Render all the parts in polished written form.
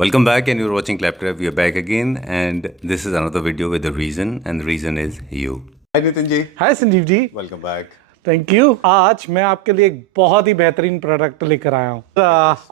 Welcome back, and you're watching Claptrap. We are back again, and this is another video with a reason, and the reason is you. Hi Nitin ji. Hi Sanjeev ji, Welcome back. Thank you. आज मैं आपके लिए एक बहुत ही बेहतरीन product लेकर आया हूँ।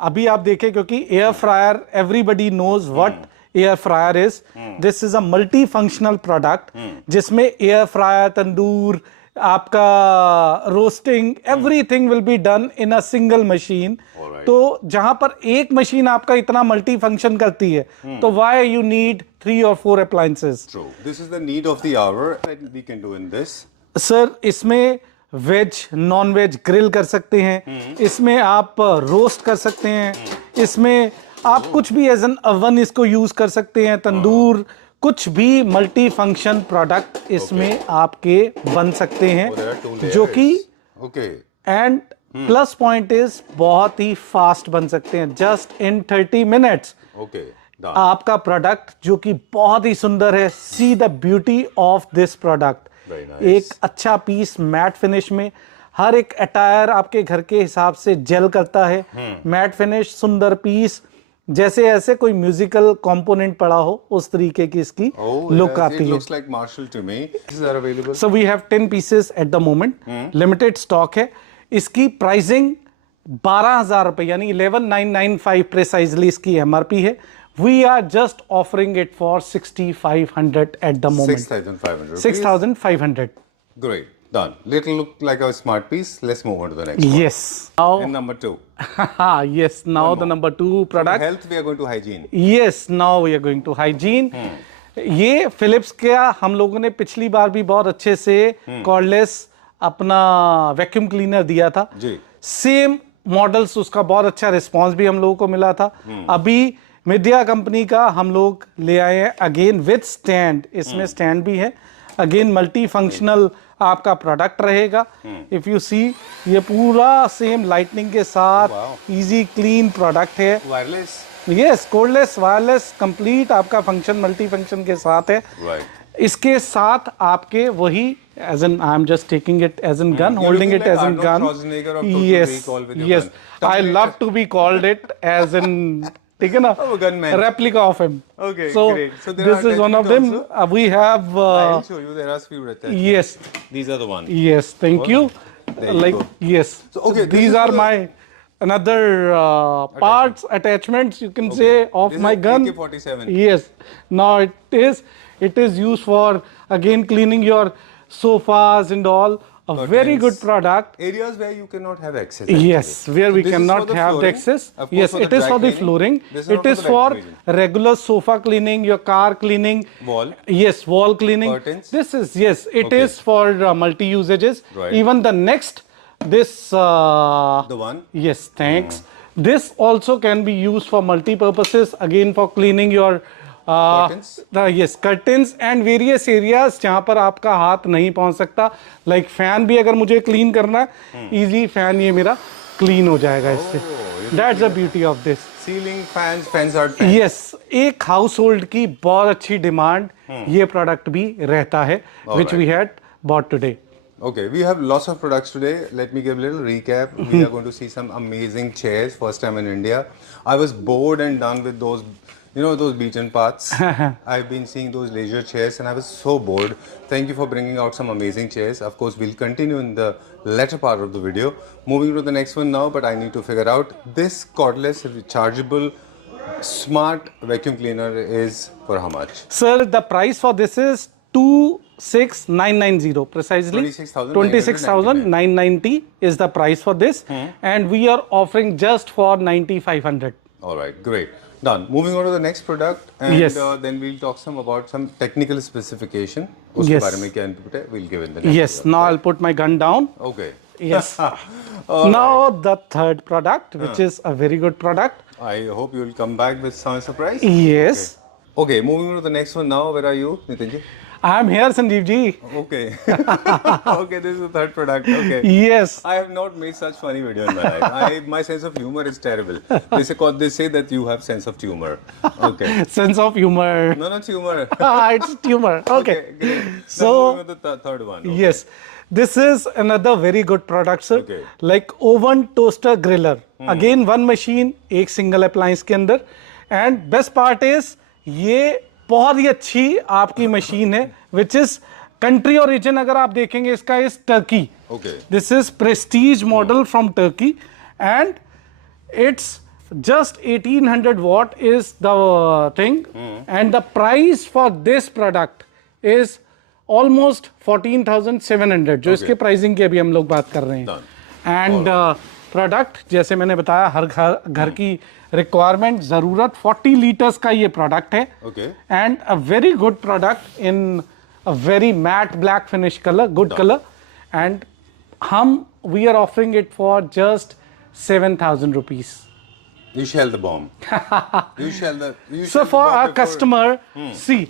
अभी आप देखें, क्योंकि air fryer everybody knows what air fryer is. This is a multi functional product जिसमें एयर फ्रायर, तंदूर, आपका roasting, everything will be done in a single machine. तो जहां पर एक मशीन आपका इतना मल्टी फंक्शन करती है, तो why you need 3 or 4 appliances? True. This is the need of the hour that we can do in this. Sir, इसमें वेज नॉन वेज ग्रिल कर सकते हैं, इसमें आप रोस्ट कर सकते हैं, इसमें आप कुछ भी एज एन ओवन इसको यूज कर सकते हैं, तंदूर, कुछ भी मल्टी फंक्शन प्रोडक्ट इसमें आपके बन सकते Oh, there are two हैं, जो कि Okay. And plus point is बहुत ही फास्ट बन सकते हैं, just in 30 minutes. Okay. Done. आपका प्रोडक्ट जो कि बहुत ही सुंदर है। See the beauty of this product. Very nice. एक अच्छा पीस मैट फिनिश में, हर एक अटायर आपके घर के हिसाब से जेल करता है। मैट फिनिश, सुंदर पीस, जैसे ऐसे कोई म्यूजिकल कंपोनेंट पड़ा हो उस तरीके की इसकी Oh, लुक yes, आती it है। looks like Marshall to me. These are available. So we have 10 pieces at the moment, limited stock है। इसकी प्राइसिंग 12,000 रुपए यानी 11,995 प्रिसाइजली इसकी एमआरपी है। We are just offering it for 6,500 at the moment. 6,500. 6,500। Great. Done. Little look like a smart piece. Let's move on to the next one. Yes. Now, And number 2. yes. Now the number 2 product. Health, we are going to hygiene. Yes. Now we are going to hygiene. ये Philips का हम लोगों ने पिछली बार भी बहुत अच्छे से कॉर्डलेस अपना वैक्यूम क्लीनर दिया था। जी। सेम मॉडल्स, उसका बहुत अच्छा रिस्पांस भी हम लोगों को मिला था। अभी मीडिया कंपनी का हम लोग ले आए हैं अगेन विद स्टैंड। इसमें स्टैंड भी है, अगेन मल्टी फंक्शनल आपका प्रोडक्ट रहेगा। इफ यू सी, ये पूरा सेम लाइटनिंग के साथ इजी क्लीन प्रोडक्ट है। Wireless. Yes, cordless, wireless, complete आपका फंक्शन मल्टी फंक्शन के साथ है। Right. इसके साथ आपके वही as an, I am just taking it as an gun, holding it as an Arnold gun. Schwarzenegger of Total yes Recall with your yes, gun. I love to be called it as an, ठीक है ना, Oh, a gunman. replica of him. Okay, so great. So there this are is one of them. attachments We have I'll show you. There are few attachments. yes, These are the ones. yes, thank you. There you Like go. yes, So, okay, this these is are for the- my another parts, attachments, you can say, of This is my gun. AK-47. Yes, now it is used for again cleaning your sofas and all. A very good product. Areas where you cannot have access. Yes, actually. where So we this is for cannot the have the flooring. access. Of course, Yes, it is dry for the cleaning. flooring. This is It not is for for the vacuum regular sofa cleaning, your car cleaning. Wall. Yes, wall cleaning. Curtains. This is, yes, it Okay. is for multi usages. Right. Even the next, this. The one. Yes, thanks. This also can be used for multi purposes. Again, for cleaning your. Curtains? Yes, curtains and various areas जहाँ पर आपका हाथ नहीं पहुँच सकता, like fan भी अगर मुझे क्लीन करना है, easy फैन ये मेरा क्लीन हो जाएगा इससे। That's the beauty of this. Ceiling fans, fans are fans. Yes, एक हाउस होल्ड की बहुत अच्छी डिमांड ये प्रोडक्ट भी रहता है, which we had bought today. Okay, we have lots of products today. Let me give a little recap. We are going to see some amazing chairs. First time in India. I was bored and done with those, those beaten paths. I've been seeing those leisure chairs and I was so bored. Thank you for bringing out some amazing chairs. Of course, we'll continue in the latter part of the video. Moving to the next one now, but I need to figure out this cordless rechargeable smart vacuum cleaner is for how much? Sir, the price for this is 26,990 precisely. 26,990 is the price for this, and we are offering just for 9,500. All right, great. Done. Moving on to the next product, and Yes. Then we'll talk some about some technical specification. Uske Yes. बारे में क्या input है, we'll give in the next Yes, video. now I'll put my gun down. Okay. Yes. Now the third product, which is a very good product. I hope you'll come back with some surprise. Yes, Okay, moving on to the next one now. Where are you, Nitin ji? I am here, Sanjeev ji. Okay. Okay, this is the third product. Okay. Yes. I have not made such funny video in my life. My sense of humor is terrible. They say that you have sense of humor. Okay. Sense of humor. No, not humor. It's humor. Okay. Great. So, Now moving on to the third one. Okay. yes, this is another very good product, sir. Okay. Like oven toaster griller. Again, one machine, एक single appliance के अंदर, and best part is ये बहुत ही अच्छी आपकी machine है, which is country origin अगर आप देखेंगे इसका is Turkey. Okay. This is prestige model from Turkey, and it's just 1800 watt is the thing, and the price for this product is almost 14,700 जो इसके प्राइसिंग की अभी हम लोग बात कर रहे हैं. एंड प्रोडक्ट जैसे मैंने बताया हर घर की रिक्वायरमेंट ज़रूरत 40 लीटर्स का ये प्रोडक्ट है. Okay. And a very good product in a very matte black finish colour, good colour. And we are offering it for just 7,000 rupees. You shall the bomb. You shall the. You So shall for the bomb our before- customer, see,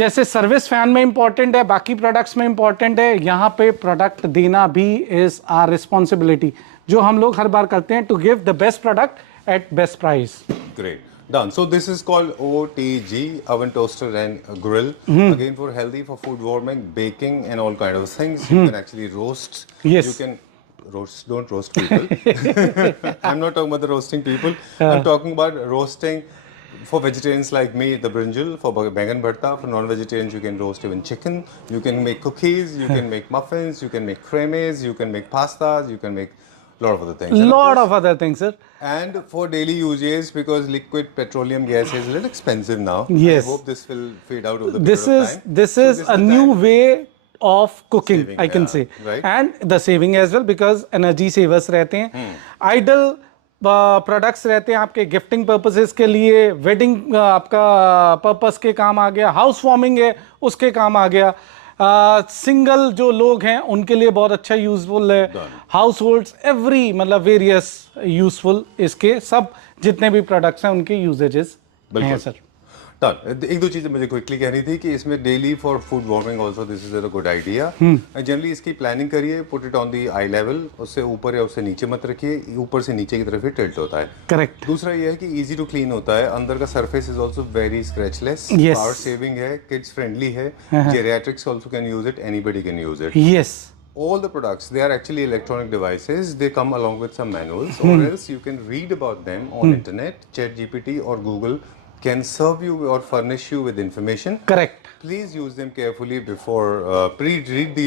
जैसे service fan में important है, बाकी products में important है, यहाँ पे product देना भी इज आर रिस्पॉन्सिबिलिटी, जो हम लोग हर बार करते हैं, to give the best product at best price. Great. Done. So this is called OTG, oven toaster and grill. Again for healthy, for food warming, baking and all kind of things. You can actually roast. Yes. You can roast. Don't roast people. I'm not talking about the roasting people. I'm talking about roasting for vegetarians like me, the brinjal. For bangan bharta. For non-vegetarians, you can roast even chicken. You can make cookies. You can make muffins. You can make cremes. You can make pastas. You can make lot of other things. And Lot course- of other things, sir. And for daily uses, because liquid petroleum gas is a little expensive now. Yes. I hope this will fade out over the This period is of time. this So is a the new time. way of cooking, Saving, I can yeah, say, right. and the saving as well, because energy savers रहते हैं. Idle products रहते हैं आपके gifting purposes के लिए, wedding आपका purpose के काम आ गया, हाउस वार्मिंग है उसके काम आ गया, सिंगल जो लोग हैं उनके लिए बहुत अच्छा यूजफुल है, हाउस होल्ड्स एवरी मतलब वेरियस यूजफुल, इसके सब जितने भी प्रोडक्ट्स हैं उनके यूजेजेस हैं सर. Done. एक दो चीजें मुझे क्विकली कहनी थी कि इसमें daily for food warming also this is a good idea. Generally इसकी प्लानिंग करिए, put it on the I level, उससे ऊपर या उससे नीचे मत रखिए, ऊपर से नीचे की तरफ ही टिल्ट होता है. करेक्ट. दूसरा ये है कि इजी टू क्लीन होता है, अंदर का surface is also very scratchless, Yes. Power saving है, किड्स फ्रेंडली है, geriatrics also can use it, anybody can use it. Yes. All the products, they are actually electronic devices. They come along with some manuals, or else you can read about them on internet. ChatGPT or Google can serve you or furnish you with information. Correct. Please use them carefully before read the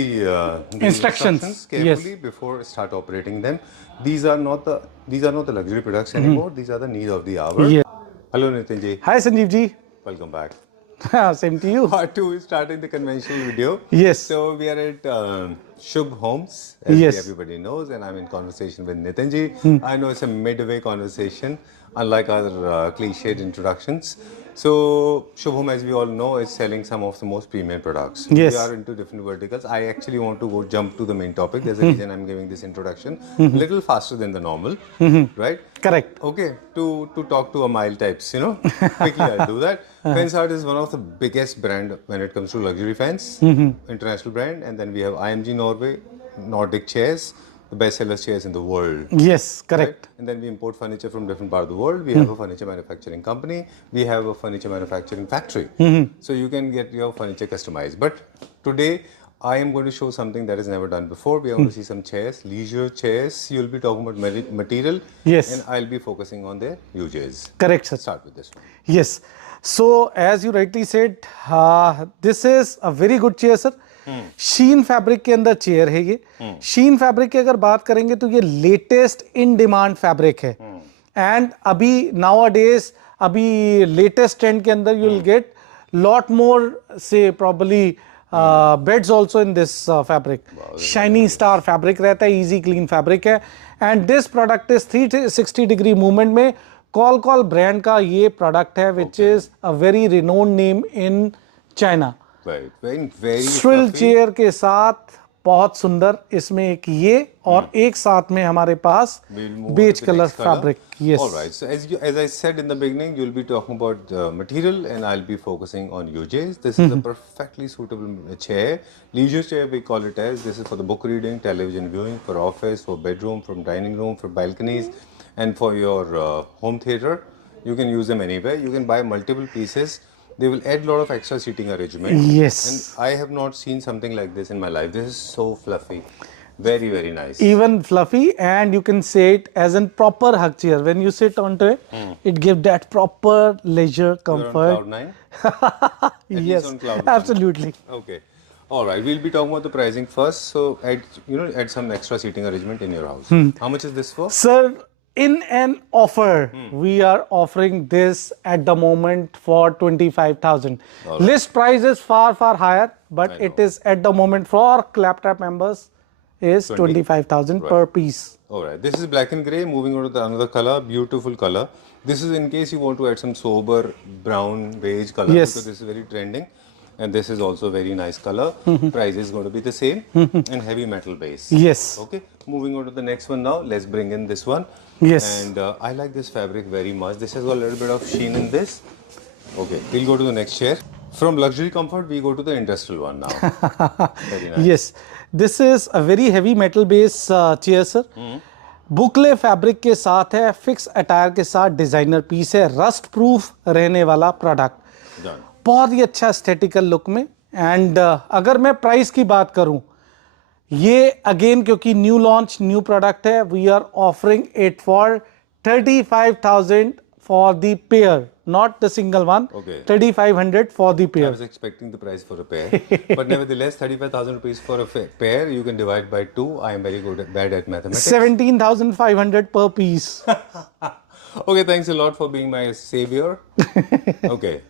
Instructions. carefully before start operating them. These are not the luxury products anymore. These are the need of the hour. Yeah. Hello Nitin ji, hi Sanjeev ji. welcome back. Same to you. Part 2 is starting the conventional video. Yes. So we are at Shubh Homes, as Yes. everybody knows, and I'm in conversation with Nitin ji. I know it's a midway conversation, unlike other cliched introductions. So Shubh Home, as we all know, is selling some of the most premium products. Yes. We are into different verticals. I actually want to jump to the main topic. There's a reason I'm giving this introduction a little faster than the normal, right? Correct. Okay, to talk to a mile types, you know, quickly I'll do that. Fansart is one of the biggest brand when it comes to luxury fans, international brand, and then we have IMG Norway, Nordic chairs, the best seller chairs in the world. Yes. Correct. And then we import furniture from different part of the world. We have a furniture manufacturing company. We have a furniture manufacturing factory. So you can get your furniture customized. But today I am going to show something that is never done before. We are going to see some chairs, leisure chairs. You'll be talking about material. Yes. And I'll be focusing on their uses. Correct sir. Start with this one. Yes. So as you rightly said, this is a very good chair, sir. Sheen fabric के अंदर chair है ये. शीन fabric की अगर बात करेंगे तो ये लेटेस्ट इन डिमांड फैब्रिक है. एंड अभी नाउ डेज अभी लेटेस्ट ट्रेंड के अंदर you will get lot more से probably beds also in this fabric. Shiny star fabric रहता है, इजी क्लीन फैब्रिक है. And this product is 360 degree movement में कॉल ब्रांड का ये प्रोडक्ट है, which is a very renowned name in China. Right. Very स्विल fluffy. Chair के साथ बहुत सुंदर इसमें एक ये और एक साथ में हमारे पास We'll move on beige to the colour next color. Fabric. Yes. All right. So as I said in the beginning, you'll be talking about material, and I'll be focusing on UJs. This is a perfectly suitable chair. Leisure chair we call it as. This is for the book reading, television viewing, for office, for bedroom, from dining room, for balconies, and for your home theater. You can use them anywhere. You can buy multiple pieces. They will add a lot of extra seating arrangement. Yes. And I have not seen something like this in my life. This is so fluffy. Very, very nice. Even fluffy, and you can say it as a proper hug chair. When you sit onto it, it gives that proper leisure You're on comfort. cloud 9? At least Yes, on cloud 9. absolutely. Okay. All right. We'll be talking about the pricing first. So add some extra seating arrangement in your house. How much is this for? Sir, in an offer, we are offering this at the moment for 25,000. List price is far, far higher, but it is at the moment for Claptrap members is 25,000 per piece. All right. This is black and gray. Moving on to the another color, beautiful color. This is in case you want to add some sober brown beige color, Yes. because this is very trending. And this is also very nice color. Price is going to be the same and heavy metal base. Yes. Okay. Moving on to the next one now. Let's bring in this one. Yes. And I like this fabric very much. This has got a little bit of sheen in this. Okay. We'll go to the next chair. From luxury comfort, we go to the industrial one now. Very nice. Yes, this is a very heavy metal base chair, sir. Boucle fabric के साथ है, fix attire के साथ designer piece है, rust proof रहने वाला product, Done. बहुत ही अच्छा एस्थेटिकल लुक में. एंड अगर मैं प्राइस की बात करूं, ये अगेन क्योंकि न्यू लॉन्च न्यू प्रोडक्ट है, we are offering it for 35,000 for the pair, not the single one. Okay. 3,500 for the I pair. was expecting the price for a pair, but nevertheless, 35,000 rupees for a pair. You can divide by 2. I am very bad at mathematics. 17,500 per piece. Okay, thanks a lot for being my savior. Okay,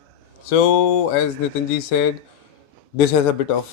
so as Nitinji said, this has a bit of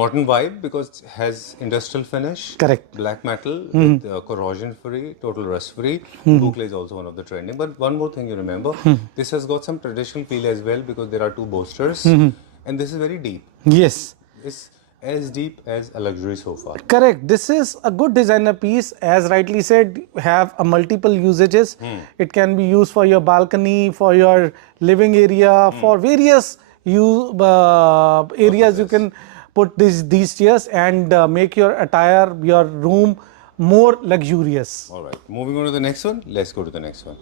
modern vibe because it has industrial finish. Correct. Black metal with corrosion free, total rust free. Boucle is also one of the trending. But one more thing you remember, this has got some traditional feel as well because there are 2 bolsters, and this is very deep. Yes. It's as deep as a luxury sofa. Correct. This is a good designer piece. As rightly said, have a multiple usages. It can be used for your balcony, for your living area, for various areas. You can put these chairs and make your attire, your room more luxurious. All right. Moving on to the next one. Let's go to the next one.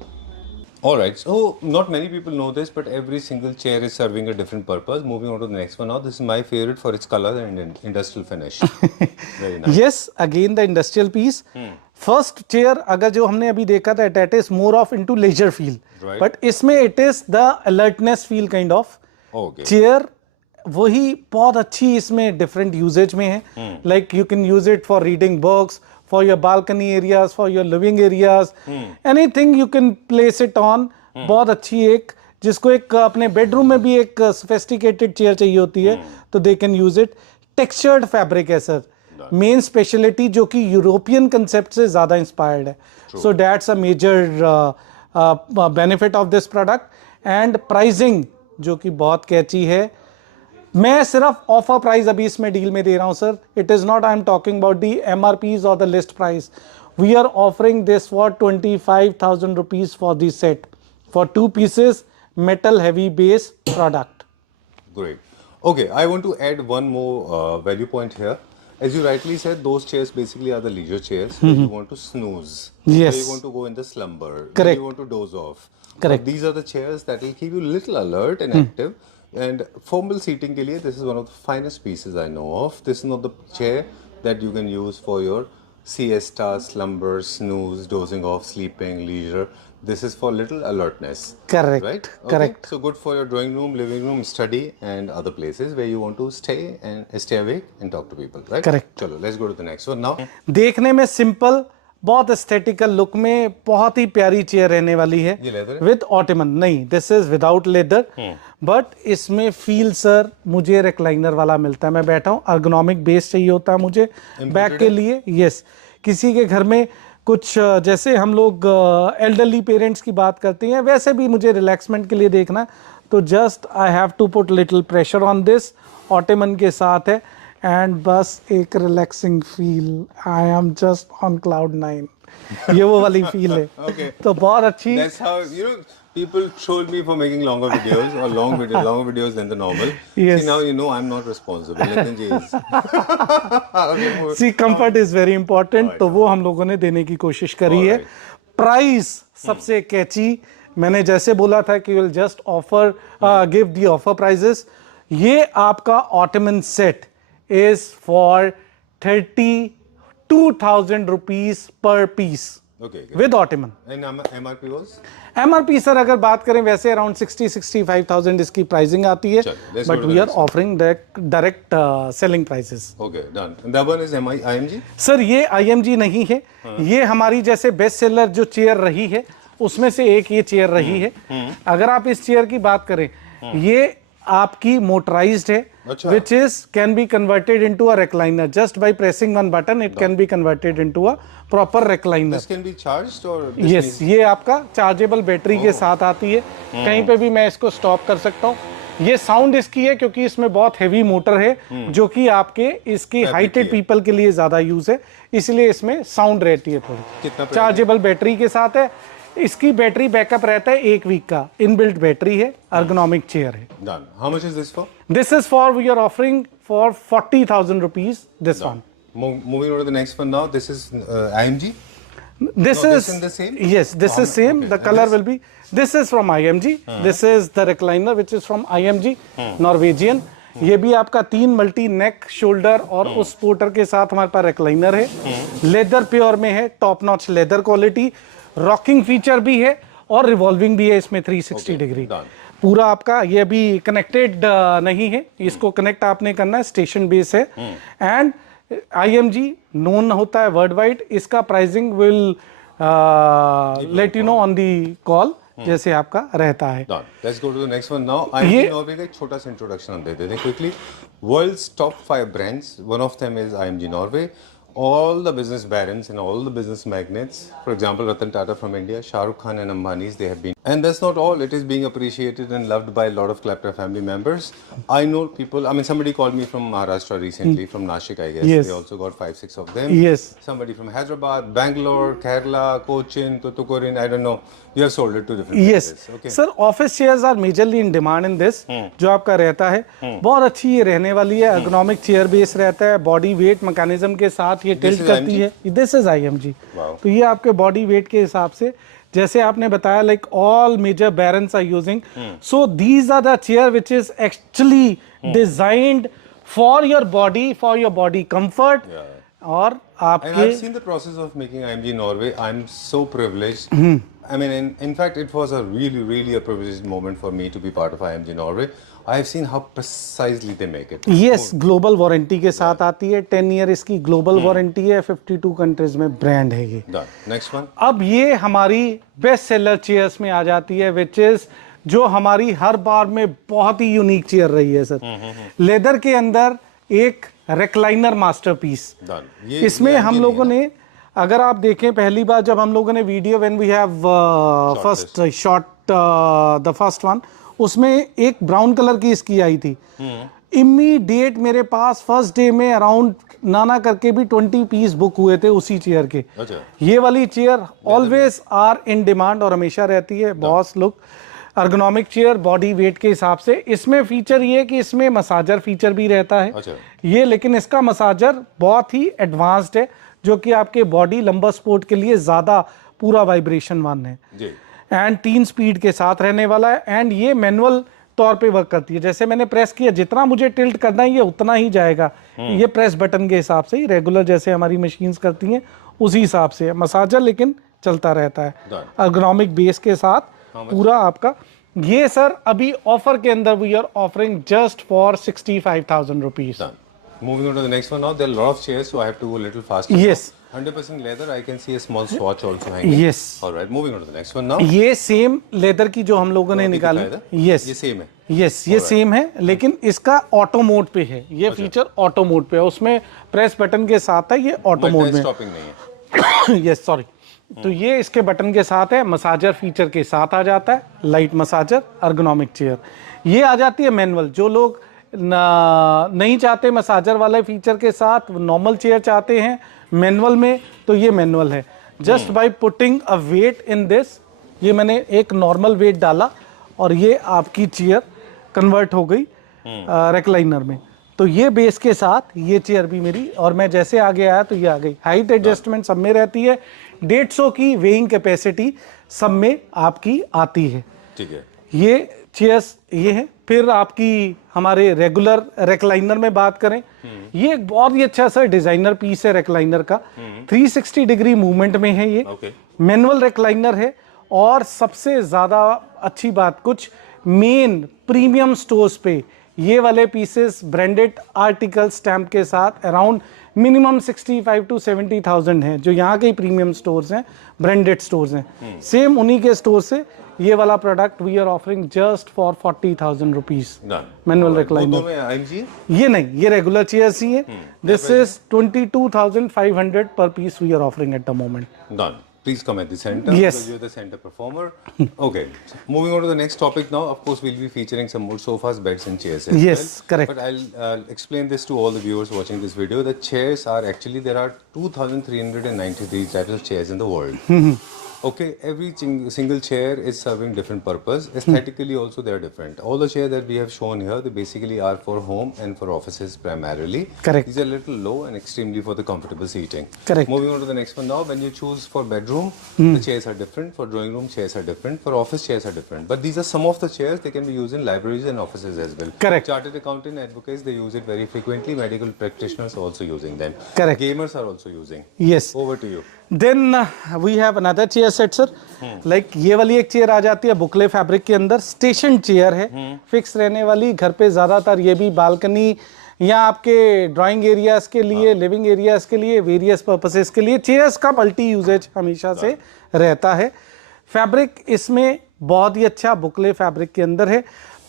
All right. So not many people know this, but every single chair is serving a different purpose. Moving on to the next one now. This is my favorite for its color and industrial finish. Very nice. Yes, again the industrial piece. First chair अगर जो हमने अभी देखा था, that is more of into leisure feel. Right. But इसमें it is the alertness feel kind of. Okay. Chair वही बहुत अच्छी इसमें डिफरेंट यूजेज में है. Like you can use it for reading books, for your balcony areas, for your living areas, anything you can place it on. बहुत अच्छी एक, जिसको एक अपने बेडरूम में भी एक सोफिस्टिकेटेड चेयर चाहिए होती है तो they can use it. Textured fabric है सर, मेन स्पेशलिटी जो कि यूरोपियन कंसेप्ट से ज़्यादा इंस्पायर्ड है. So that's a major benefit of this product. And pricing जो कि बहुत कैची है. मैं सिर्फ ऑफर प्राइस अभी इसमें डील में दे रहा हूं sir. It is not I am talking about the MRPs और the list price. We are offering this for 25,000 rupees for this set for 2 pieces metal heavy base product. Great. Okay, I want to add one more value point here. As you rightly said, those chairs basically are the leisure chairs where you want to snooze. Yes. Where you want to go in the slumber. Correct. Where you want to doze off. Correct. These are the chairs that will keep you a little alert and active. And formal seating के लिए, this is one of the finest pieces I know of. This is not the chair that you can use for your siesta, slumber, snooze, dozing off, sleeping, leisure. This is for little alertness. Correct. Right? Okay. Correct. So good for your drawing room, living room, study, and other places where you want to stay awake and talk to people. Right? Correct. चलो, let's go to the next one now. देखने में simple, बहुत aesthetical look में बहुत ही प्यारी chair रहने वाली है. ये leather है? विद ऑटमन नहीं, this is without leather. But इसमें फील सर मुझे रिक्लाइनर वाला मिलता है. मैं बैठा हूँ, अर्गोनॉमिक बेस चाहिए होता है मुझे बैक के लिए. यस, किसी के घर में कुछ जैसे हम लोग एल्डरली पेरेंट्स की बात करते हैं, वैसे भी मुझे रिलैक्समेंट के लिए देखना, तो just I have to put little pressure on this. Ottoman के साथ है एंड बस एक relaxing feel. I am just on cloud 9. ये वो वाली फील है. Okay. तो बहुत अच्छी. That's how people troll me for making longer videos or longer videos than the normal. Yes. See, now you know I'm not responsible. Nitinji is. Okay, see comfort is very important, तो वो हम लोगों ने देने की कोशिश करी है. प्राइस सबसे कैची. मैंने जैसे बोला था कि will just offer give the offer prices. ये आपका ottoman set is for 2,000 rupees per piece Okay. with ottoman. And MRP was? MRP sir अगर बात करें वैसे अराउंड 60-65,000 इसकी प्राइसिंग आती है, चलो, let's go but to we the are next one. Offering direct selling prices. Okay, done. And that one is IMG? Sir ये IMG नहीं है, ये हमारी जैसे बेस्ट सेलर जो चेयर रही है उसमें से एक ये चेयर रही है. अगर आप इस चेयर की बात करें, ये आपकी मोटराइज्ड है, अच्छा. which is can be converted into a recliner just by pressing one button. It can be converted into a proper recliner. This can be charged or? This yes needs- ये आपका chargeable battery के साथ आती है. कहीं पे भी मैं इसको स्टॉप कर सकता हूँ. ये साउंड इसकी है क्योंकि इसमें बहुत हैवी मोटर है जो कि आपके इसकी हाइटेड पीपल के लिए ज्यादा यूज है, इसलिए इसमें साउंड रहती है थोड़ी. कितना प्राइस? चार्जेबल बैटरी के साथ है. इसकी बैटरी बैकअप रहता है 1 वीक का. इनबिल्ट बैटरी है, अर्गोनॉमिक चेयर है. Done. How much is this for? This is for we are offering for 40,000 rupees this one. Moving on to the next one now. This is IMG. This No, is this in the same? yes, this is same. Okay. The And color this? will be. This is from IMG. This is the recliner which is from IMG, Norwegian. ये भी आपका 3 multi नेक shoulder और उस porter के साथ हमारे पास recliner है. Leather pure में है, top notch leather quality. Rocking feature भी है और रिवॉल्विंग भी है इसमें 360 डिग्री. done. पूरा आपका ये भी कनेक्टेड नहीं है, इसको कनेक्ट आपने करना है, स्टेशन बेस है. एंड IMG नोन होता है वर्ल्ड वाइड. इसका pricing will let you know on the call जैसे आपका रहता है. Done. Let's go to the next one now. IMG ये- Norway का एक छोटा सा इंट्रोडक्शन हम दे देते हैं quickly. World's top 5 brands. One of them is IMG Norway. All the business barons and all the business magnates, for example, Ratan Tata from India, Shah Rukh Khan and Ambani's, they have been. And that's not all. It is being appreciated and loved by a lot of Claptra family members. I know people, I mean, somebody called me from Maharashtra recently, from Nashik, I guess. Yes. They also got 5-6 of them. Yes. Somebody from Hyderabad, Bangalore, Kerala, Cochin, Tuticorin, I don't know. You have sold it to different yes places. Okay. Sir, office chairs are majorly in demand in this. जो आपका रहता है बहुत अच्छी ये रहने वाली है. एर्गोनॉमिक चेयर बेस रहता है, बॉडी वेट मैकेनिज्म के साथ ये टिल्ट is करती IMG? है. This is IMG. Wow. तो ये आपके बॉडी वेट के हिसाब से, जैसे आपने बताया, like all major barons are using. So these are the chair which is actually designed for your body comfort. और And I've आपके seen the process of making IMG Norway. I'm so privileged. I mean, in fact, it was a really a privileged moment for me to be part of IMG Norway. I have seen how precisely they make it. Yes global warranty के साथ आती है. 10 year इसकी global warranty है. 52 countries में brand है ये. Done. Next one. अब ये हमारी बेस्ट सेलर चेयर्स में आ जाती है, विच इज जो हमारी हर बार में बहुत ही यूनिक चेयर रही है सर. लेदर के अंदर एक रेक्लाइनर मास्टरपीस. Done. इसमें ये हम IMG लोगों नहीं ने, अगर आप देखें पहली बार जब हम लोगों ने video when we have first shot the first one, उसमें एक ब्राउन कलर की इसकी आई थी. इमीडिएट मेरे पास फर्स्ट डे में अराउंड नाना करके भी 20 पीस बुक हुए थे उसी चेयर के. अच्छा. ये वाली chair always are in demand और हमेशा रहती है. Boss look ergonomic chair, body weight के हिसाब से. इसमें फीचर ये है कि इसमें मसाजर फीचर भी रहता है. अच्छा. ये लेकिन इसका मसाजर बहुत ही एडवांस्ड है, जो कि आपके बॉडी लंबा स्पोर्ट के लिए ज़्यादा पूरा वाइब्रेशन वन है. जी. एंड 3 स्पीड के साथ रहने वाला है. एंड ये मैनुअल तौर पे वर्क करती है. जैसे मैंने प्रेस किया, जितना मुझे टिल्ट करना है ये उतना ही जाएगा. ये प्रेस बटन के हिसाब से ही, रेगुलर जैसे हमारी मशीन्स करती हैं उसी हिसाब से है. मसाजर लेकिन चलता रहता है. Done. एर्गोनॉमिक बेस के साथ पूरा आपका. ये सर अभी ऑफर के अंदर we are offering just for 65,000 rupees. Done. Moving on to the next one now. There are a lot of chairs, so I have to go a little faster. Yes. 100% leather. I can see a small swatch also hanging. Yes. All right. Moving on to the next one now. ये same leather की जो हम लोगों ने अभी निकाली. दिखाया था? यस ये same है. यस ये सेम है, लेकिन इसका ऑटो मोड पे है. ये फीचर ऑटो मोड पे है. उसमें प्रेस बटन के साथ है, ये ऑटो मोड में. Stopping नहीं है. Yes sorry. तो ये इसके बटन के साथ है. मसाजर फीचर के साथ आ जाता है. Light massager, ergonomic chair. ये आ जाती है मैनुअल. जो लोग नहीं चाहते मसाजर वाले फीचर के साथ, नॉर्मल चेयर चाहते हैं मैनुअल में, तो ये मैनुअल है. Just by putting a weight in this, ये मैंने एक नॉर्मल वेट डाला और ये आपकी चेयर कन्वर्ट हो गई रेक्लाइनर में. तो ये बेस के साथ ये चेयर भी मेरी, और मैं जैसे आगे आया तो ये आ गई. हाइट एडजस्टमेंट सब में रहती है. 150 की वेइंग कैपेसिटी सब में आपकी आती है. ठीक है. ये चेयर्स ये है। फिर आपकी हमारे रेगुलर रेक्लाइनर में बात करें, ये एक बहुत ही अच्छा सा डिजाइनर पीस है रेक्लाइनर का। 360 डिग्री मूवमेंट में है ये, मैनुअल रेक्लाइनर है। और सबसे ज्यादा अच्छी बात, कुछ मेन प्रीमियम स्टोर्स पे ये वाले पीसेस ब्रांडेड आर्टिकल स्टैम्प के साथ अराउंड मिनिमम 65 to 70,000 है, जो यहाँ के प्रीमियम स्टोर्स हैं, ब्रांडेड स्टोर्स हैं। सेम उन्हीं के स्टोर से ये वाला product we are offering just for 40,000 rupees. Manual recliner ये नहीं, ये रेगुलर चेयर्स ही है। This is 22,500 per piece we are offering at the moment. Done. Please come at the center. Yes. Because you're the center performer. Okay. Moving on to the next topic now. Of course, we'll be featuring some more sofas, beds, and chairs as Yes, well. correct. But I'll explain this to all the viewers watching this video. The chairs are actually, there are 2,393 types of chairs in the world. Okay, every single chair is serving different purpose. Aesthetically also they are different. All the chairs that we have shown here, they basically are for home and for offices primarily. Correct. These are a little low and extremely for the comfortable seating. Correct. Moving on to the next one now. When you choose for bedroom, the chairs are different. For drawing room, chairs are different. For office, chairs are different. But these are some of the chairs. They can be used in libraries and offices as well. Correct. Chartered accountant advocates, they use it very frequently. Medical practitioners are also using them. Correct. Gamers are also using. Yes. Over to you. Then we have another chair set sir. Like ये वाली एक chair आ जाती है बुकले fabric के अंदर, station chair है, fix रहने वाली। घर पे ज्यादातर ये भी बालकनी या आपके ड्राइंग एरियाज के लिए, लिविंग एरियाज के लिए, वेरियस पर्पसेस के लिए चेयर्स का मल्टी यूजेज हमेशा से रहता है। फैब्रिक इसमें बहुत ही अच्छा बुकले फैब्रिक के अंदर है।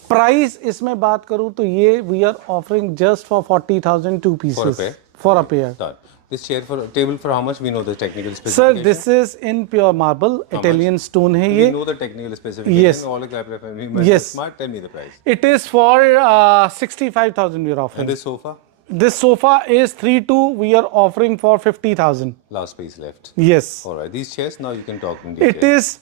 प्राइस इसमें बात करूं तो ये we are offering just for 40,000 2 pieces for a pair. This chair for table for how much? We know the technical Sir, specification. this is in pure marble, Italian stone है ये। We know the technical specification. Yes. All the Capra family. Yes. Smart. Tell me the price. It is for 65,000 we are offering. And this sofa? This sofa is 3.2. We are offering for 50,000. Last piece left. Yes. All right. These chairs now you can talk in It detail. is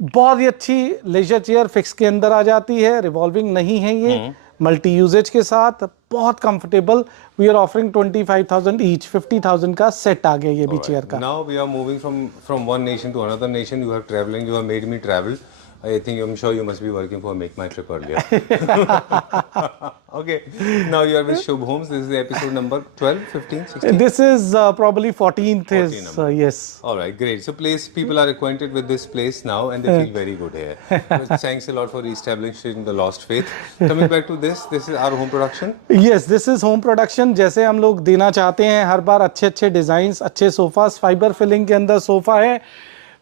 बहुत ही अच्छी laser chair, fix के अंदर आ जाती है, revolving नहीं है ये, multi usage के साथ बहुत comfortable. We are offering 25,000 each, 50,000 का सेट आ गया ये भी चेयर का। Now we are moving from one nation to another nation. You have traveling. You have made me travel. I think I'm sure you must be working for Make My Trip earlier. Okay. Now you are with Shubh Homes. This is episode number 12, 15, 16. This is probably 14th is yes. All right, great. So people are acquainted with this place now and they feel very good here. So thanks a lot for reestablishing the lost faith. Coming back to this is our home production. Yes, this is home production. जैसे हम लोग देना चाहते हैं हर बार अच्छे designs, अच्छे sofas. Fibre filling के अंदर सोफा है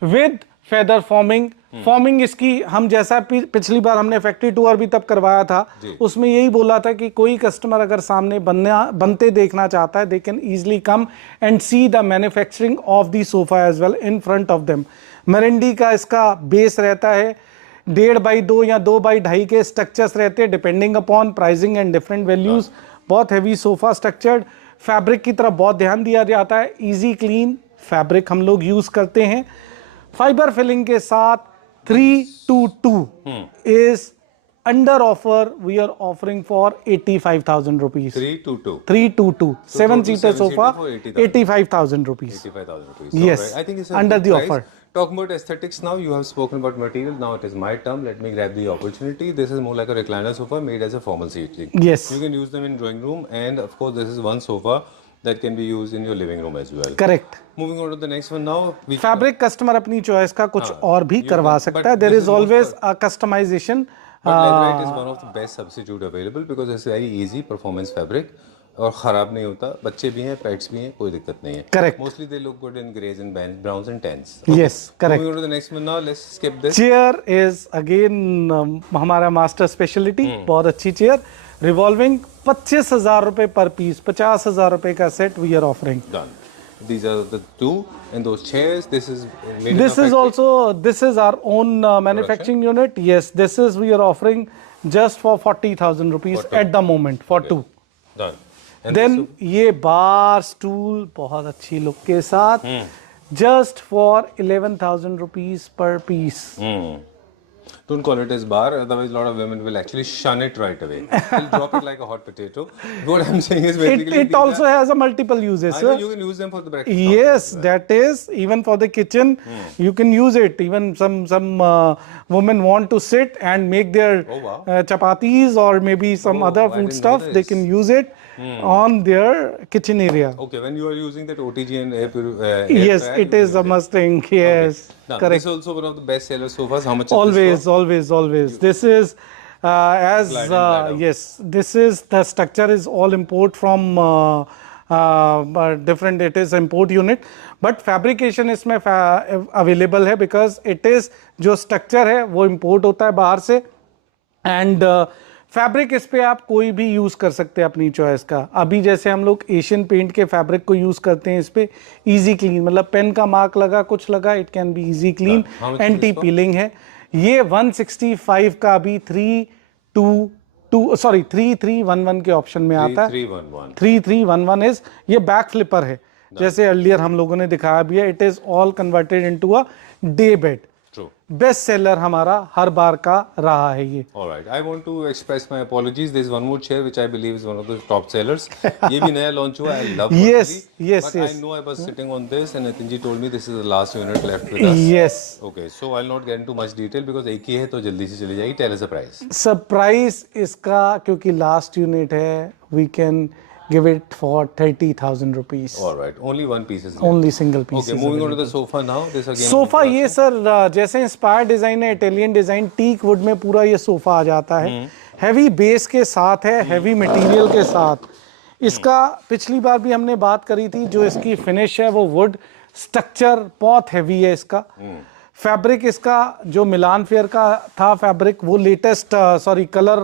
विद फेदर फॉर्मिंग। फॉर्मिंग इसकी हम जैसा पिछली बार हमने फैक्ट्री टूर भी तब करवाया था, उसमें यही बोला था कि कोई कस्टमर अगर सामने बनते देखना चाहता है, they can easily come and see the manufacturing of the sofa as well in front of them. मरंडी का इसका बेस रहता है, 1.5 by 2 या 2 by 2.5 के स्ट्रक्चर्स रहते हैं depending upon pricing and different values. बहुत हैवी सोफा स्ट्रक्चर्ड। फैब्रिक की तरफ बहुत ध्यान दिया जाता है, इजी क्लीन फैब्रिक हम लोग यूज करते हैं। फाइबर फिलिंग के साथ 322 is under offer. We are offering for 85,000 rupees. 322. 7-seater sofa, 85,000 rupees. 85,000 rupees. Yes. Right. I think it's a under good the price. offer. Talking about aesthetics now, you have spoken about material. Now it is my turn. Let me grab the opportunity. This is more like a recliner sofa made as a formal seating. Yes. You can use them in drawing room, and of course, this is one sofa that can be used in your living room as well. Correct. Moving on to the next one now. Fabric customer अपनी choice का कुछ और भी करवा सकता है. There is always a customization. But Leatherite is one of the best substitute available because it's very easy performance fabric. और खराब नहीं होता, बच्चे भी हैं, पेट्स भी हैं, कोई दिक्कत नहीं है. Correct. Mostly they look good in grays and browns and tans. Yes, correct. Moving on to the next one now. Let's skip this. Chair is again हमारा master specialty. बहुत अच्छी चेयर, revolving 25,000 रुपए पर पीस, 50,000 रुपए का set we are offering. Done. These are the two and those chairs. This is made This is also this is our own manufacturing unit. Yes, this is we are offering just for 40,000 rupees at the moment for two. Done. Then ये bar stool बहुत अच्छी look के साथ just for 11,000 rupees per piece. Don't call it as bar, otherwise a lot of women will actually shun it right away. They'll drop it like a hot potato. What I'm saying is basically It also has a multiple uses, I know sir. you can use them for the breakfast. Yes, that is even for the kitchen. You can use it. Even some women want to sit and make their chapatis or maybe some other I food didn't know stuff. They this. can use it on their kitchen area. Okay, when you are using that OTG and air Yes, fryer, it you is use a Mustang. Yes, Now, correct. this is also one of the best seller sofas. How much is this Always. This is as Glide in, glide out. yes, this is the structure is all import from different. It is import unit, but fabrication इसमें available है because it is जो structure है वो import होता है बाहर से and fabric इस पे आप कोई भी यूज कर सकते हैं अपनी चॉइस का। अभी जैसे हम लोग एशियन पेंट के फैब्रिक को यूज करते हैं इस पे इजी क्लीन, मतलब पेन का मार्क लगा कुछ लगा, it can be easy clean, anti piling है। ये 165 का अभी 3311 के ऑप्शन में आता है। 3311 इज ये बैक फ्लिपर है, जैसे अर्लियर हम लोगों ने दिखाया भी है। It is all converted into a day bed. Best seller हमारा हर बार का रहा है ये। Alright, I want to express my apologies. There is one more chair which I believe is one of the top sellers. ये भी नया launch हुआ, I love it. Yes. But I know I was sitting on this and Nitin ji told me this is the last unit left with us. Yes. Okay, so I'll not get into much detail because एक ही है तो जल्दी से चली जाएगी. Tell us the price. Surprise इसका क्योंकि last unit है, we can give it for 30,000 rupees. Alright, only one piece is left. Only single piece. Okay, moving on to the sofa now. This again. Sofa ये sir जैसे inspire design है, Italian design, teak wood में पूरा ये sofa आ जाता है। Heavy base के साथ है, हैवी मटेरियल के साथ। इसका पिछली बार भी हमने बात करी थी, जो इसकी फिनिश है वो वुड स्ट्रक्चर बहुत हैवी है इसका। फैब्रिक इसका जो मिलान फेयर का था फैब्रिक, वो लेटेस्ट कलर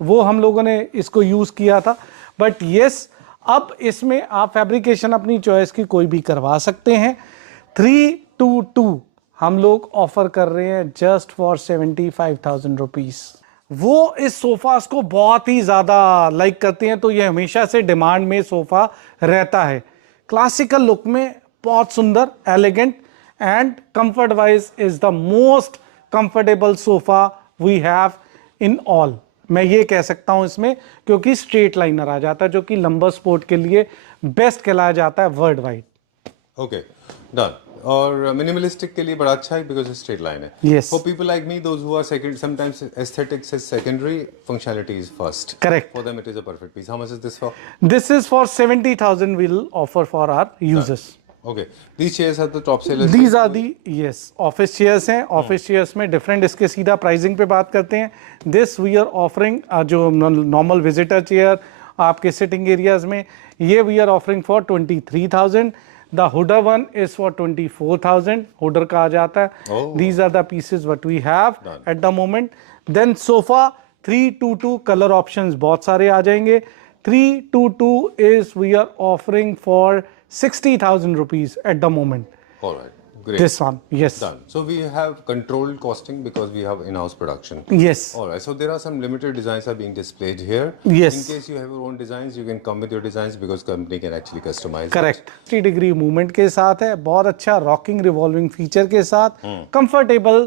वो हम लोगों ने इसको यूज किया था। बट यस, अब इसमें आप फैब्रिकेशन अपनी चॉइस की कोई भी करवा सकते हैं। 322 हम लोग ऑफर कर रहे हैं जस्ट फॉर 75,000 रुपीज। वो इस सोफास को बहुत ही ज्यादा लाइक करते हैं, तो ये हमेशा से डिमांड में सोफा रहता है। क्लासिकल लुक में बहुत सुंदर, elegant and comfort wise is the most comfortable sofa we have in all. मैं ये कह सकता हूं इसमें, क्योंकि स्ट्रेट लाइनर आ जाता है जो कि लंबर स्पोर्ट के लिए बेस्ट कहलाया जाता है वर्ल्ड वाइड। Okay, done. और मिनिमलिस्टिक के लिए बड़ा अच्छा है बिकॉज़ स्ट्रेट लाइन है। Yes. For people like me, those who are second, sometimes aesthetics is secondary, functionality is first. Correct. For them, it is a perfect piece. How much is this for? This is for 70,000 we'll offer for our users. Okay, these chairs are the top sellers. These are the yes office chairs हैं। Office chairs में different, इसके सीधा pricing पे बात करते हैं। This we are offering जो normal visitor chair आपके सिटिंग एरियाज में, ये we are offering for 23,000। The hooded one is for 24,000, hooded का आ जाता है। These are the pieces what we have at the moment. Then sofa 322 colour options बहुत सारे आ जाएंगे। 322 is we are offering for 60,000 rupees at the moment. All right, great. This one, yes. Done. So we have controlled costing because we have in-house production. Yes. All right. So there are some limited designs are being displayed here. Yes. In case you have your own designs, you can come with your designs because company can actually customize. Correct. 3 degree movement के साथ है, बहुत अच्छा rocking revolving feature के साथ, comfortable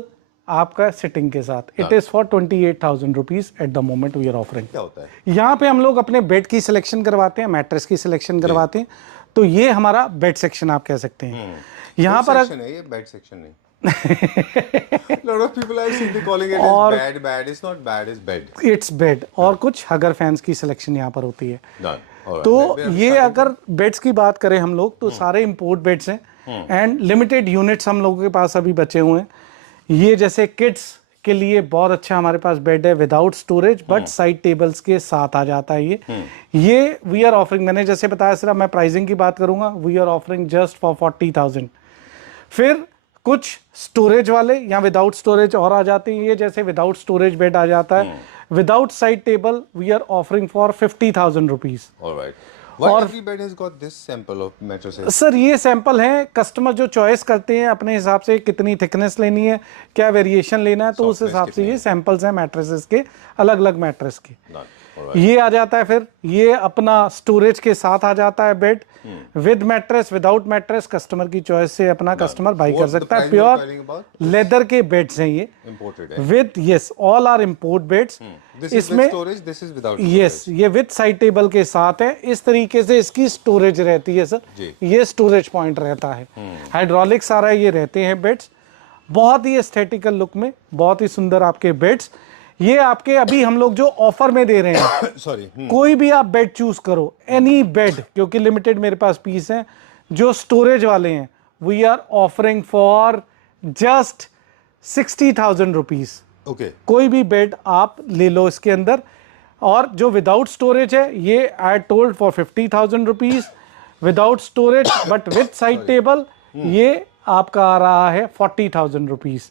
आपका sitting के साथ। It is for 28,000 rupees at the moment we are offering. क्या होता है? यहाँ पे हम लोग अपने बेड की सिलेक्शन करवाते हैं, मैट्रेस की सिलेक्शन करवाते हैं। तो ये हमारा बेड सेक्शन आप कह सकते हैं। यहाँ पर सेक्शन है ये, बेड सेक्शन नहीं। Lot of people I've seen they calling it और as bed. It's not bad, it's bed. It's bed, और कुछ हगर फैंस की सिलेक्शन यहाँ पर होती है। Done. All right. तो Maybe I'm ये starting अगर बेड्स की बात करें हम लोग, तो सारे इंपोर्ट बेड्स हैं एंड लिमिटेड यूनिट्स हम लोगों के पास अभी बचे हुए हैं। ये जैसे किड्स के लिए बहुत अच्छा हमारे पास बेड है without storage, but side tables के साथ आ जाता है ये वी आर ऑफरिंग, मैंने जैसे बताया सिर्फ मैं प्राइसिंग की बात करूंगा, we are offering just for 40,000। फिर कुछ स्टोरेज वाले या विदाउट स्टोरेज और आ जाते हैं, ये जैसे विदाउट स्टोरेज बेड आ जाता है without side table, we are offering for 50,000 rupees. All right. Why every bed has got this sample of mattresses? Sir ये सैंपल हैं, कस्टमर जो चॉइस करते हैं अपने हिसाब से कितनी थिकनेस लेनी है, क्या वेरिएशन लेना है, तो उस हिसाब से ये सैंपल्स हैं मैट्रेसेस के, अलग अलग मैट्रेस के। ये आ जाता है, फिर ये अपना स्टोरेज के साथ आ जाता है bed with mattress, without mattress, customer की चॉइस से अपना कस्टमर बाई कर सकता है। प्योर लेदर के बेड्स हैं ये, Imported with, yes, all are import beds. इसमें storage, this is without yes, ये विद साइड टेबल के साथ है। इस तरीके से इसकी स्टोरेज रहती है सर, ये स्टोरेज पॉइंट रहता है। हाइड्रोलिक सारा ये रहते हैं बेड्स, बहुत ही एस्थेटिकल लुक में, बहुत ही सुंदर आपके बेड्स। ये आपके अभी हम लोग जो ऑफर में दे रहे हैं सॉरी, कोई भी आप बेड चूज करो, एनी बेड, क्योंकि लिमिटेड मेरे पास पीस हैं जो स्टोरेज वाले हैं, we are offering for just 60,000 rupees. Okay, कोई भी बेड आप ले लो इसके अंदर। और जो विदाउट स्टोरेज है ये I told for 50,000 rupees without storage, but with side table ये आपका आ रहा है 40,000 रुपीज।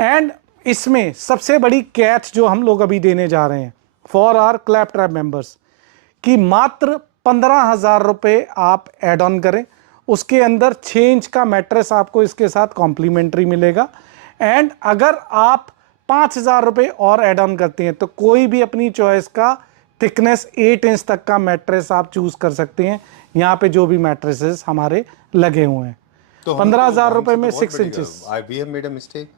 एंड इसमें सबसे बड़ी कैच जो हम लोग अभी देने जा रहे हैं for our clap trap members, कि मात्र 15,000 रुपये आप एड ऑन करें, उसके अंदर 6 इंच का मैट्रेस आपको इसके साथ कॉम्प्लीमेंट्री मिलेगा। एंड अगर आप 5,000 रुपये और एड ऑन करते हैं तो कोई भी अपनी चॉइस का थिकनेस 8 इंच तक का मैट्रेस आप चूज कर सकते हैं। यहाँ पे जो भी मैट्रेसेस हमारे लगे हुए हैं, तो 15,000 रुपये में 6 inches. We have made a mistake.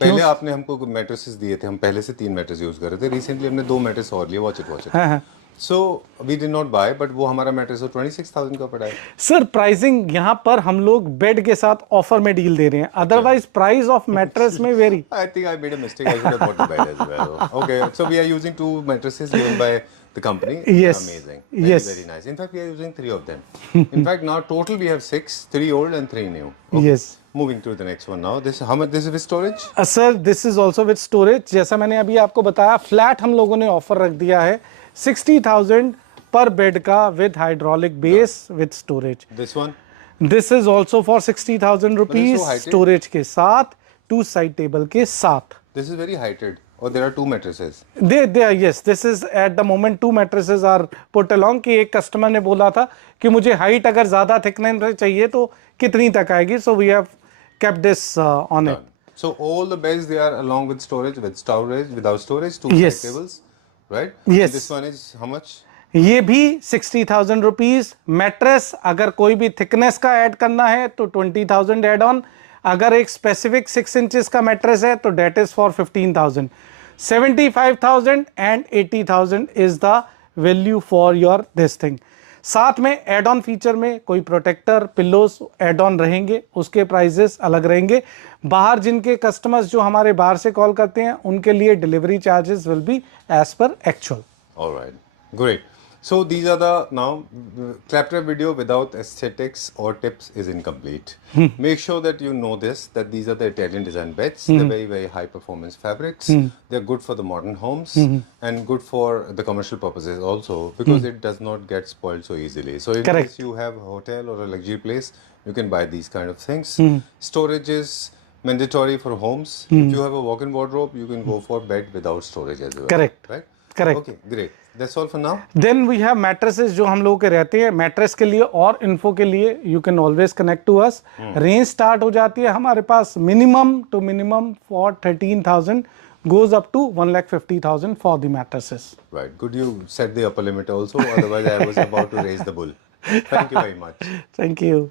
पहले आपने हमको मैट्रेसेस दिए थे, हम पहले से 3 मैट्रेस यूज कर रहे थे, रिसेंटली हमने 2 मैट्रेस और लिए, watch it. So we did not buy, but वो हमारा मैट्रेस 26,000 का पड़ा है। सर प्राइसिंग यहाँ पर हम लोग बेड के साथ ऑफर में डील दे रहे हैं, अदरवाइज प्राइस ऑफ मैट्रेस में very. I think I made a mistake. I should have bought the bed as well. Okay, so we are using 2 mattresses given by the company. Yes. Amazing. Very, Yes. very nice. In fact, we are using 3 of them. In fact, now total we have 6, 3 old and 3 new. Okay. Yes. Moving to the next one now. This, how much this is with storage? Sir this is also with storage. जैसा मैंने अभी आपको बताया, flat हम लोगों ने offer रख दिया है 60,000 पर बेड का with hydraulic base with storage. This one? This is also for 60,000 rupees, so heighted. Storage के साथ, 2 साइड टेबल के साथ। This is very heighted. Or there are 2 mattresses. Yes, this is at the moment 2 mattresses are put along। कि एक customer ने बोला था कि मुझे हाइट अगर ज्यादा थिकनेस चाहिए तो कितनी तक आएगी, so we have kept this on it। So all the beds they are along with storage, without storage, 2 Yes. side tables, right? Yes. And this one is how much? ये भी 60,000 rupees. Mattress अगर कोई भी thickness का add करना है तो 20,000 add on. अगर एक स्पेसिफिक 6 इंचेस का मैट्रेस है तो that is for 15,000। 75,000 and 80,000 is the value for your this thing. साथ में एड ऑन फीचर में कोई प्रोटेक्टर, पिल्लोस एड ऑन रहेंगे, उसके प्राइजेस अलग रहेंगे। बाहर जिनके कस्टमर्स जो हमारे बाहर से कॉल करते हैं उनके लिए delivery charges will be as per actual. All right, great. So these are the now claptrap video without aesthetics or tips is incomplete. Make sure that you know this, that these are the Italian design beds. They're very, very high performance fabrics. They're good for the modern homes and good for the commercial purposes also, because it does not get spoiled so easily. So in Correct. case you have a hotel or a luxury place, you can buy these kind of things. Storage is mandatory for homes. If you have a walk-in wardrobe, you can go for bed without storage as well. Correct. Right? Correct. Okay, great. That's all for now. Then we have mattresses जो हम लोगों के रहते हैं। Mattress के लिए और info के लिए you can always connect to us. Range start हो जाती है हमारे पास minimum to minimum for 13,000 goes up to 1,50,000 for the mattresses। Right. Good you set the upper limit also. Otherwise, I was about to raise the bull. Thank you very much. Thank you।